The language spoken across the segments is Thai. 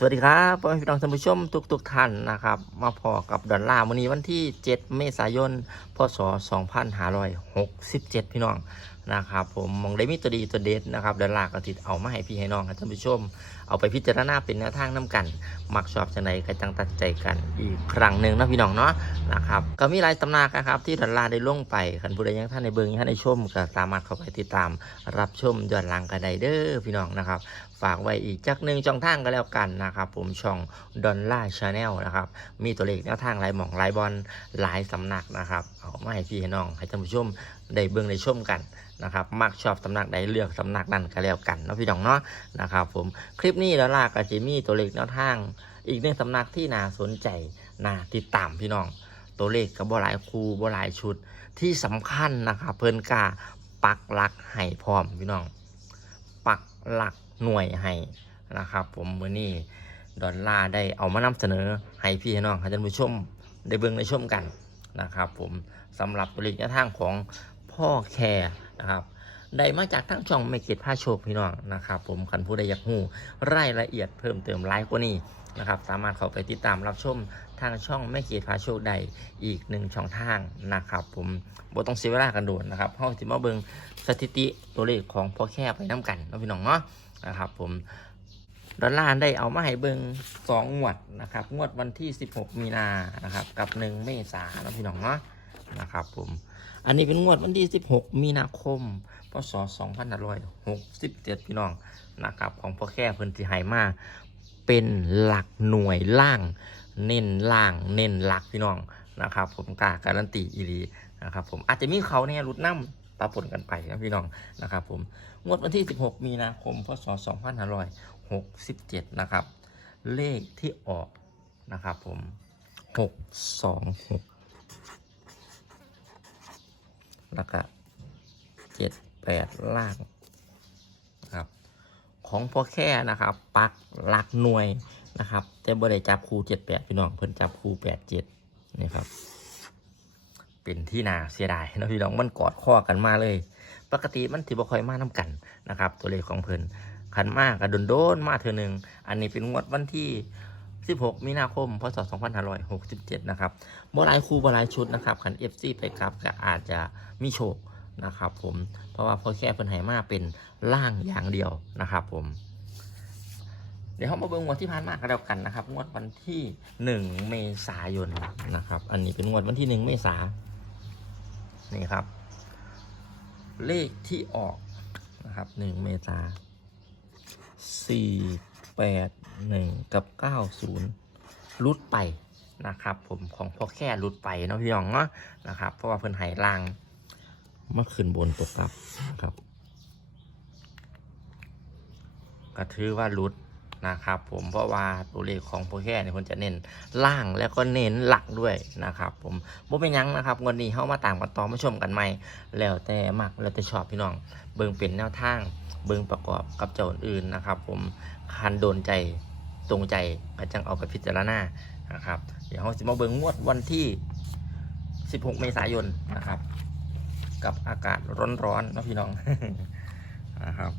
สวัสดีครับพี่น้องท่านผู้ชมทุกทุกๆท่านนะครับ มาพอกับดอลลาร์วันนี้วันที่ 7 เมษายน พศ 2567 พี่น้อง นะครับผมมองได้มีตัวดีตัวเด็ดนะครับเดอลลาร์ก็ติดเอามาให้พี่ให้น้องท่านผู้ชม เอาไปพิจารณาเป็นแนวทางน้กัน มักชอบจังไหนก็จังตัดใจกันอีกครั้งหนึ่งนะพี่น้องเนาะนะครับก็มีหลายตำนานนะครับที่ดอลลาร์ได้ล่วงไปคันผู้ใดยังท่านในเบิงยังท่านในชมก็สามารถเข้าไปติดตาม รับชมย้อนหลังกันได้เด้อพี่น้องนะครับฝากไว้อีกจักหนึ่งช่องทางก็แล้วกันนะครับผมช่องดอลล่าชาแนลนะครับมีตัวเลขแนวทางหลายหม่องหลายบอลหลายสำนักนะครับเอามาให้พี่ให้น้องให้ท่านผู้ชม ได้เบิ่งได้ชมกันนะครับมักชอบสำนักใดเลือกสำนักนั้นก็แล้วกันเนาะพี่น้องเนาะนะครับผมคลิปนี้ดอลล่าก็จะมีตัวเลขแนวทาง อีกหนึ่งสำนักที่น่าสนใจน่าติดตามพี่น้อง ตัวเลขก็บ่หลายคูบ่หลายชุดที่สำคัญนะครับเพิ่นกาปักหลักให้พร้อมพี่น้อง ปักหลักหน่วยให้นะครับ ผมมื้อนี้ดอลลาร์ได้เอามานำเสนอให้พี่น้องท่านผู้ชมได้เบิ่งได้ชมกันนะครับ ผมสำหรับตัวเลขแนวทางของ พ่อแคร์นะครับได้มาจากทั้งช่องไม่เก็ตผ้าโชคพี่น้องนะครับผมคันผู้ใดอยากหูรายละเอียดเพิ่มเติมหลายกว่านี้นะครับสามารถเข้าไปติดตามรับชมทางช่องไม่เกียรพาโชคใดอีกหนึ่งช่องทางนะครับ ผมบ่ต้องเสียเวลากันโดนนะครับเพราะจะมาเบิงสถิติตัวเลขของพ่อแค่ไปน้กันนะพี่น้องเนาะนะครับผมดอลลาร์ได้เอามาให้เบิงสองงวดนะครับงวดวันที่ 16 มีนานะครับกับ 1 เมษายนนะพี่น้องเนาะนะครับผม อันนี้เป็นงวดวันที่ 16 มีนาคม พศ 2567 พี่น้องนะครับของพ่อแค่เพิ่นที่ให้มาเป็นหลักหน่วยล่าง เน้นล่าง เน้นหลักพี่น้องนะครับ ผมกล้าการันตีอีหลีนะครับผมอาจจะมีเขาเนี่ยรุดน้ำปะปนกันไปนะพี่น้องนะครับผมงวดวันที่ 16 มีนาคม พศ 2567 นะครับ เลขที่ออกนะครับผม 626 แล้วก็78ล่างครับของพ่อแค่นะครับ ปักหลักหน่วยนะครับ แต่บ่ได้จับคู่78พี่น้องเพิ่นจับคู่87นี่ครับ เป็นที่นาเสียดายนะพี่น้องมันกอดข้อกันมาเลย ปกติมันถือบ่ค่อยมาน้กันนะครับ ตัวเลขของเพิ่นขันมากกับโดนๆมาเธอหนึ่งอันนี้เป็นงวดวันที่ 16 มีนาคม พศ 2567 นะครับบ่หลายคู่บ่หลายชุดนะครับขัน FC ไปครับก็อาจจะมีโชคนะครับผม เพราะว่าพอแค่เพิ่นให้มาเป็นล่างอย่างเดียวนะครับผม เดี๋ยวเรามาเบิ่งงวดที่ผ่านมากันแล้วกันนะครับ งวดวันที่ 1 เมษายนนะครับ อันนี้เป็นงวดวันที่ 1 เมษายนนี่ครับ เลขที่ออกนะครับ 1 เมษา ยน4 8 1กับ90รุดไปนะครับ ผมของพ่อแค่รุดไปเนาะพี่ยองเนาะนะครับ เพราะว่าเพิ่นหายล่างเมื่อคืนบนตกกลับครับก็ถือว่ารุด นะครับผมเพราะว่าตัวเลขของโปรแค่เนี่ยคนจะเน้นล่างแล้วก็เน้นหลักด้วยนะครับผมบ่เป็นยังนะครับวันนี้เข้ามาตามกันต่อมาชมกันใหม่ แล้วแต่มักแล้วแต่ชอบพี่น้อง เบิ่งเป็นแนวทาง เบิ่งประกอบกับเจ้าอื่นๆนะครับ ผมคันโดนใจตรงใจก็จังเอาไปพิจารณานะครับ เดี๋ยวเราจะมาเบิ่งงวดวันที่ 16 เมษายนนะครับ กับอากาศร้อนๆนะพี่น้องนะครับ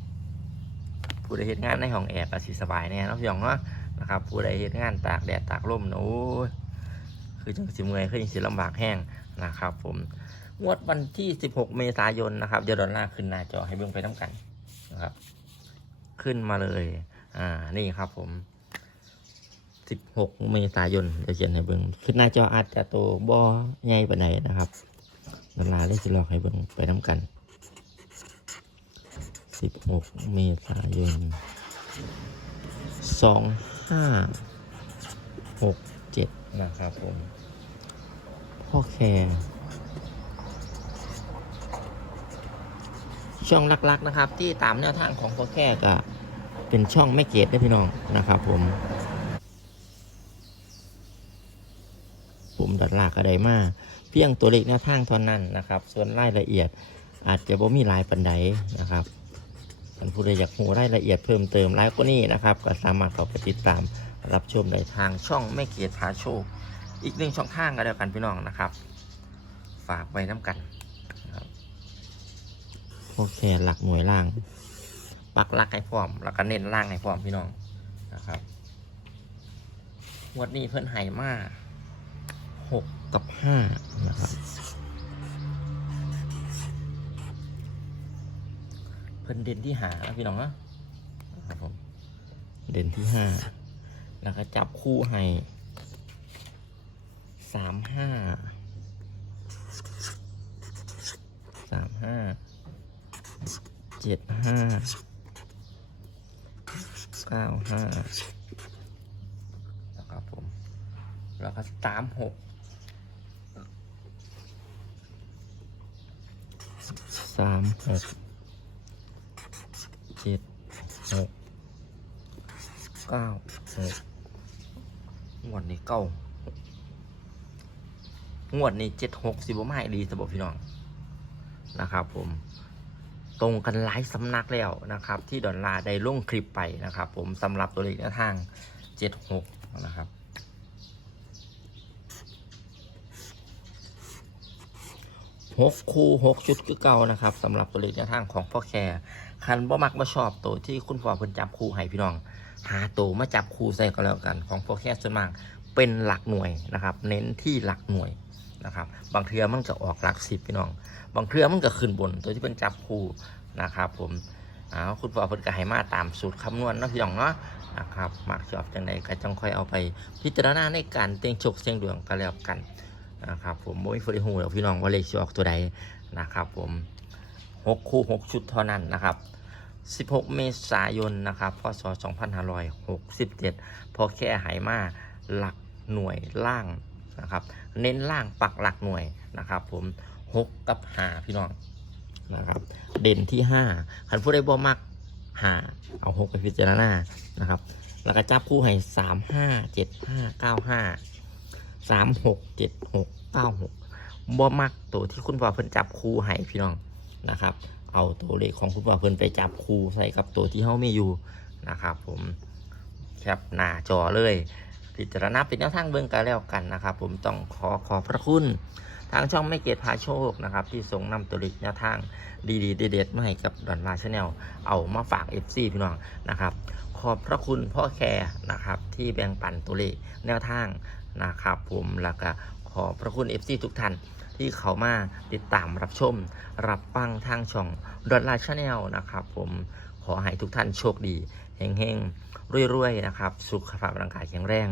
ผู้ใดเหตุงานในห้องแอร์ก็สิสบายแน่เนาะพี่น้องเนาะนะครับผู้ใดเหตุงานตากแดดตากลมนอะโอ้ยคือจังสิเมื่อยคือจังสิลำบากแห้งนะครับผมงวดวันที่ 16 เมษายนนะครับเดี๋ยวดอลลาร์ขึ้นหน้าจอให้เบิ่งไปน้ำกันนะครับ ขึ้นมาเลย อ่านี่ครับผม 16 เมษายนเดี๋ยวเขียนให้เบิ่งขึ้นหน้าจออาจจะโตบ่ใหญ่ปานใดนะครับดอลลาร์เลยสิหลอกให้เบิ่งไปน้ำกัน 16 เมษายน 2567 นะครับผม พ่อแคร์ช่องหลักๆนะครับ ที่ตามแนวทางของพ่อแคร์ก็เป็นช่องไม่เกตนะพี่น้องนะครับ ผมผมดัดลากกระไดมาเพียงตัวเลขแนวทางเท่านั้นนะครับ ส่วนรายละเอียดอาจจะบ่มีหลายปันไดนะครับ ท่านผู้ใดอยากรู้รายละเอียดเพิ่มเติมหลายกว่านี้นะครับ ก็สามารถเข้าไปติดตามรับชมในทางช่องไม่เกียรติพาโชค อีกหนึ่งช่องทางก็แล้วกันพี่น้องนะครับ ฝากไว้น้ำกันนะครับโอเคหลักหน่วยล่าง ปักหลักให้พร้อม แล้วก็เน้นล่างให้พร้อมพี่น้องนะครับงวดนี้เพิ่นให้มาหกกับห้านะครับ พิ่นเด่นที่หานะพี่น้องนะนะครับผมเด่นที่ห้าแล้วก็จับคู่ให้สามห้าสามห้าเจ็ดห้าเก้าห้านะครับผม แล้วก็สามหกสามหกเจ็ด หกเก้าหกงวดนี้เก้างวดนี้เจ็ดหกสิบว่าไม่ดีสบพี่น้องนะครับ ผม ตรงกันหลายสำนักแล้วนะครับ ที่ดอนลาได้ลงคลิปไปนะครับ ผมสำหรับตัวเลขทางเจ็ดหกนะครับหกคู่หกชุดคือเก่านะครับสำหรับตัวเลขทางของพ่อแคร์ คันบ่มักบ่ชอบตัวที่คุณพ่อเพิ่นจับคู่ให้พี่น้อง หาตัวมาจับคู่ใส่ก็แล้วกัน ของพ่อแคร์ส่วนมากเป็นหลักหน่วยนะครับ เน้นที่หลักหน่วยนะครับ บางเทือมันก็ออกหลักสิบพี่น้อง บางเทือมันก็ขึ้นบนตัวที่เป็นจับคู่นะครับ ผมเอาคุณพ่อเพิ่นก็ให้มาตามสูตรคำนวณเนาะพี่น้องเนาะนะครับมักชอบจังใดก็จังค่อยเอาไป พิจารณาในการเตียงโชคเสียงดวงก็แล้วกันนะครับผมโมยฟรีฮูแล้วพี่น้องว่าเลขสิออกตัวใดนะครับผม หกคู่หกชุดเท่านั้นนะครับ 16 เมษายนนะครับพศ 2567 พอแค่หายมาหลักหน่วยล่างนะครับ เน้นล่างปักหลักหน่วยนะครับผม 6 กับ5พี่น้องนะครับ เด่นที่5คันผู้ใดบ่มัก5เอา 6 ไปพิจารณานะครับ แล้วก็จับคู่ให้ 3 5 7 5 9 5สามหกเจ็ดหกเก้าหกบ่มักตัวที่คุณพ่อเพิ่นจับคู่ให้พี่น้อง นะครับ เอาตัวเลขของคุณพ่อเพิ่นไปจับคู่ใส่กับตัวที่เฮามีอยู่นะครับ ผมแคปหน้าจอเลย พิจารณาเป็นแนวทางเบิ่งกันแล้วกันนะครับ ผมต้องขอขอบพระคุณทางช่องไม่เกตพาโชคนะครับ ที่ส่งนำตัวเลขแนวทางดีๆเด็ดๆมาให้กับดอนลาชาแนลเอามาฝาก FC พี่น้องนะครับ ขอบพระคุณพ่อแคร์นะครับ ที่แบ่งปันตัวเลขแนวทางนะครับ ผมแล้วก็ขอบพระคุณ FC ทุกท่าน ที่เขามาติดตามรับชม รับฟังทางช่องดอนลาชาแนลนะครับผมขอให้ทุกท่านโชคดีเฮงๆ รวยๆนะครับ สุขภาพร่างกายแข็งแรง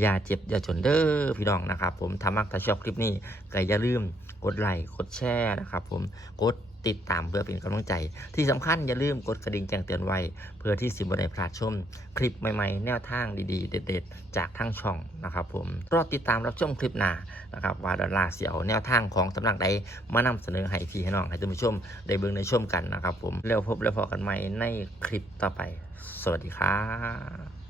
อย่าเจ็บอย่าจนเด้อพี่น้องนะครับ ผมถ้ามักถ้าชอบคลิปนี้ก็อย่าลืมกดไลค์กดแชร์นะครับ ผมกดติดตามเพื่อเป็นกำลังใจ ที่สำคัญอย่าลืมกดกระดิ่งแจ้งเตือนไว้ เพื่อที่สิบวันในพลาดชม คลิปใหม่ๆ แนวทางดีๆ เด็ดๆ จากทั้งช่องนะครับผมรอติดตามรับชมคลิปหน้านะครับว่าดาราเสียวแนวทางของสำนักใดมานำเสนอให้พี่ให้น้องให้ท่านผู้ชมได้เบิ่งได้ชมกันนะครับผมแล้วพบแล้วพอกันใหม่ในคลิปต่อไป สวัสดีครับ啦。